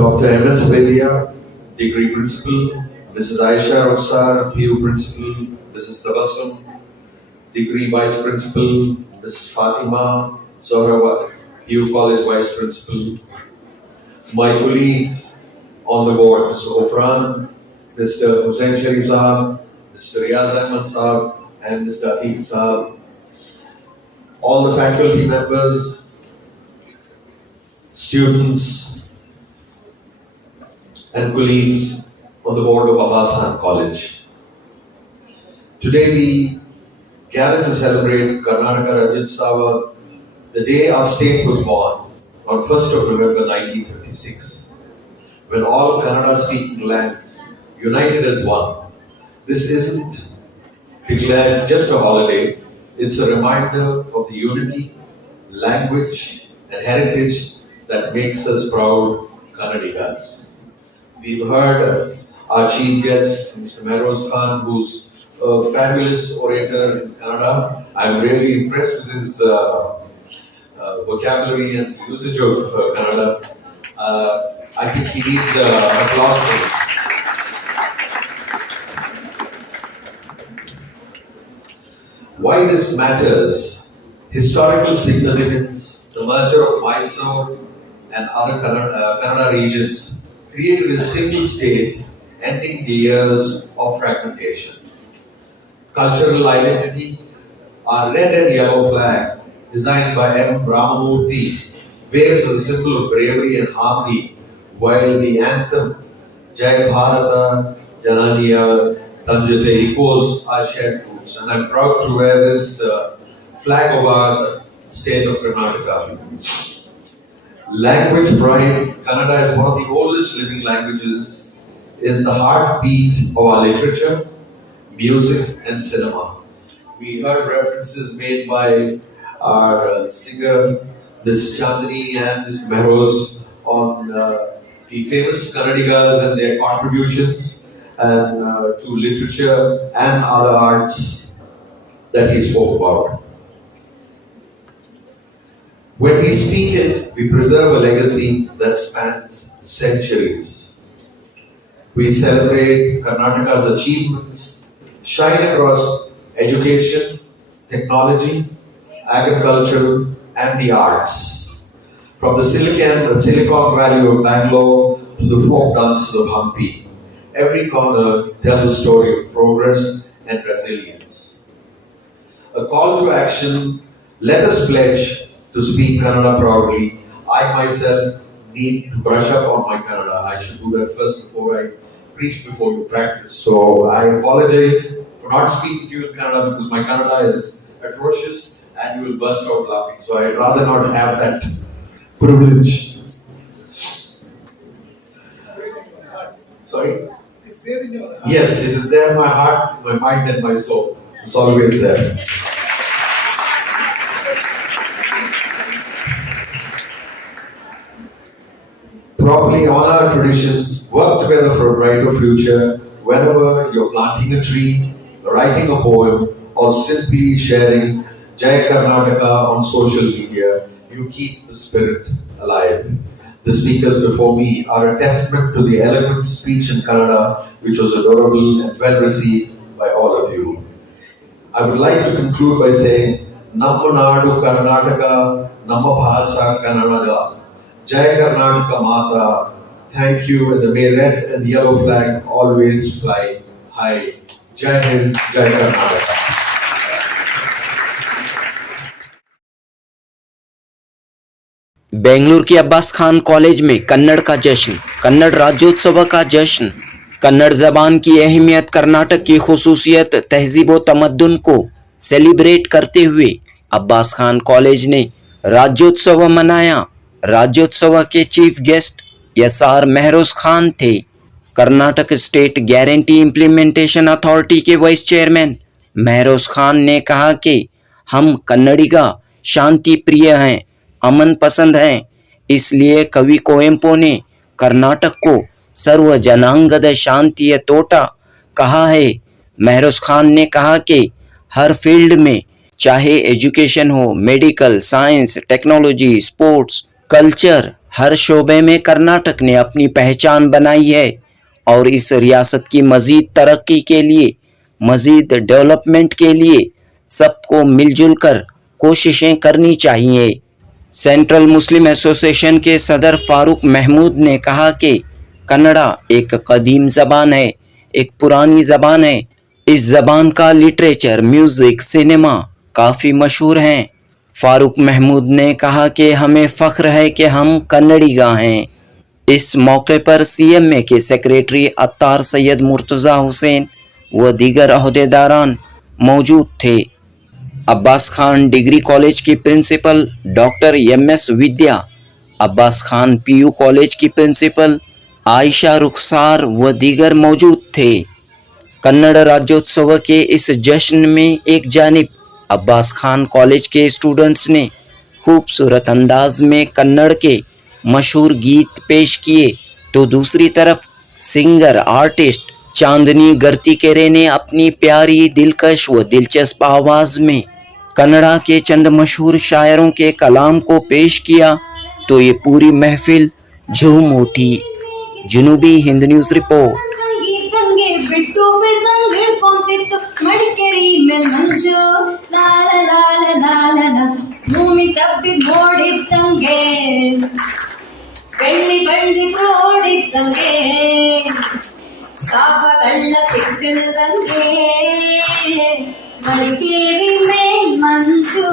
Dr. M.S. Vedya, Degree Principal, Mrs. Aisha Rafsar, PU Principal, Mrs. Tabassum, Degree Vice Principal, Ms. Fatima Zohrawat, PU College Vice Principal, my colleagues on the board, Mr. Ofran, Mr. Hussain Sharif Sahab, Mr. Riyaz Ahmad Sahab, and Mr. Atiq Sahab, all the faculty members, students, and colleagues on the board of Abbas College. Today we gather to celebrate Karnataka Rajyotsava, the day our state was born, on 1st of November 1956, when all Kannada-speaking lands united as one. This isn't declared just a holiday, it's a reminder of the unity, language, and heritage that makes us proud Kannadigas. We've heard our chief guest, Mr. Mahroz Khan, who's a fabulous orator in Kannada. I'm really impressed with his vocabulary and usage of Kannada. I think he needs applause. Why this matters: historical significance, the merger of Mysore and other Kannada regions created a single state, ending the years of fragmentation. Cultural identity, our red and yellow flag, designed by M. Ramamurthy, waves as a symbol of bravery and harmony, while the anthem Jai Bharata Jananiya Tamjate echoes our shared roots. And I'm proud to wear this flag of ours, state of Karnataka. Language pride. Kannada is one of the oldest living languages, is the heartbeat of our literature, music and cinema. We heard references made by our singer, Ms. Chandni and Mr. Mahroz, on the famous Kannadigas and their contributions and to literature and other arts that he spoke about. When we speak it, we preserve a legacy that spans centuries. We celebrate Karnataka's achievements, shine across education, technology, agriculture, and the arts. From the Silicon Valley of Bangalore to the folk dances of Hampi, every corner tells a story of progress and resilience. A call to action: let us pledge to speak Kannada proudly. I myself need to brush up on my Kannada. I should do that first before I preach, before you practice. So I apologize for not speaking to you in Kannada because my Kannada is atrocious and you will burst out laughing. So I'd rather not have that privilege. Sorry? It's there in your heart. Yes, it is there in my heart, my mind and my soul. It's always there. Properly honor our traditions, work together for a brighter future. Whenever you're planting a tree, writing a poem, or simply sharing Jai Karnataka on social media, you keep the spirit alive. The speakers before me are a testament to the eloquent speech in Kannada, which was adorable and well received by all of you. I would like to conclude by saying, Namma Nadu Karnataka, Namma Bhasa Kannada. Jai Karnataka Mata, thank you, and may red and yellow flag always fly high. Jai Hind, Jai Karnataka. Bengaluru के Abbas Khan college में कन्नड़ का जश्न, कन्नड़ राज्योत्सव का जश्न। कन्नड़ जबान की अहमियत, कर्नाटक की खुसूसियत, तहजीब व तमद्दुन को सेलिब्रेट करते हुए अब्बास खान कॉलेज ने राज्योत्सव मनाया। राज्योत्सव के chief guest SR Mehroz Khan थे। Karnataka state guarantee implementation authority के वाइस चेयरमैन महरोज खान ने कहा कि हम कन्नडिगा शांति प्रिय हैं, अमन पसंद हैं, इसलिए कवि कुवेंपु ने कर्नाटक को सर्व जनांगद शांति तोटा कहा है। महरोज खान ने कहा कि हर फील्ड में, चाहे एजुकेशन हो, medical, science, technology, sports, culture, हर शोबे में कर्नाटक ने अपनी पहचान बनाई है और इस रियासत की मजीद तरक्की के लिए, मजीद डेवलपमेंट के लिए सबको मिलजुल कर कोशिशें करनी चाहिए। सेंट्रल मुस्लिम एसोसिएशन के सदर फारूक महमूद ने कहा कि कन्नड़ा एक कदीम ज़बान है, एक पुरानी ज़बान है। इस ज़बान का लिटरेचर, म्यूज़िक, सिनेमा काफ़ी मशहूर हैं। फारूक महमूद ने कहा कि हमें फ़ख्र है कि हम कन्नड़ीगा हैं। इस मौके पर CMA के सेक्रेटरी अत्तार सैयद मुर्तज़ा हुसैन व दीगर अहदेदारान मौजूद थे। अब्बास खान डिग्री कॉलेज की प्रिंसिपल डॉक्टर MS विद्या, अब्बास खान PU कॉलेज की प्रिंसिपल आयशा रुखसार व दीगर मौजूद थे। कन्नड़ राज्योत्सव के इस जश्न में एक जानिब अब्बास खान कॉलेज के स्टूडेंट्स ने खूबसूरत अंदाज में कन्नड़ के मशहूर गीत पेश किए, तो दूसरी तरफ सिंगर आर्टिस्ट चांदनी गर्तीकेरे ने अपनी प्यारी, दिलकश व दिलचस्प आवाज़ में कन्नड़ा के चंद मशहूर शायरों के कलाम को पेश किया, तो ये पूरी महफिल झूम उठी। जनूबी हिंद न्यूज़ रिपोर्ट। ಬಿಟ್ಟು ಬಿಡ್ದಂಗ್ ಹಿಡ್ಕೊಂತಿತ್ತು ಮಡಿಕೇರಿ ಮೇಲ್ ಮಂಜು ಲಾಲ ಲಾಲ ಲಾಲನ ಭೂಮಿ ತಬ್ಬಿದ್ ನೋಡಿದ್ದಂಗೆ ಬೆಳ್ಳಿ ಬಳ್ಳಿ ನೋಡಿದ್ದಂಗೆ ಸಾಪಗಳ್ಳ ತಿದ್ದಿಲ್ದಂಗೆ ಮಡಿಕೇರಿ ಮೇಲ್ ಮಂಜು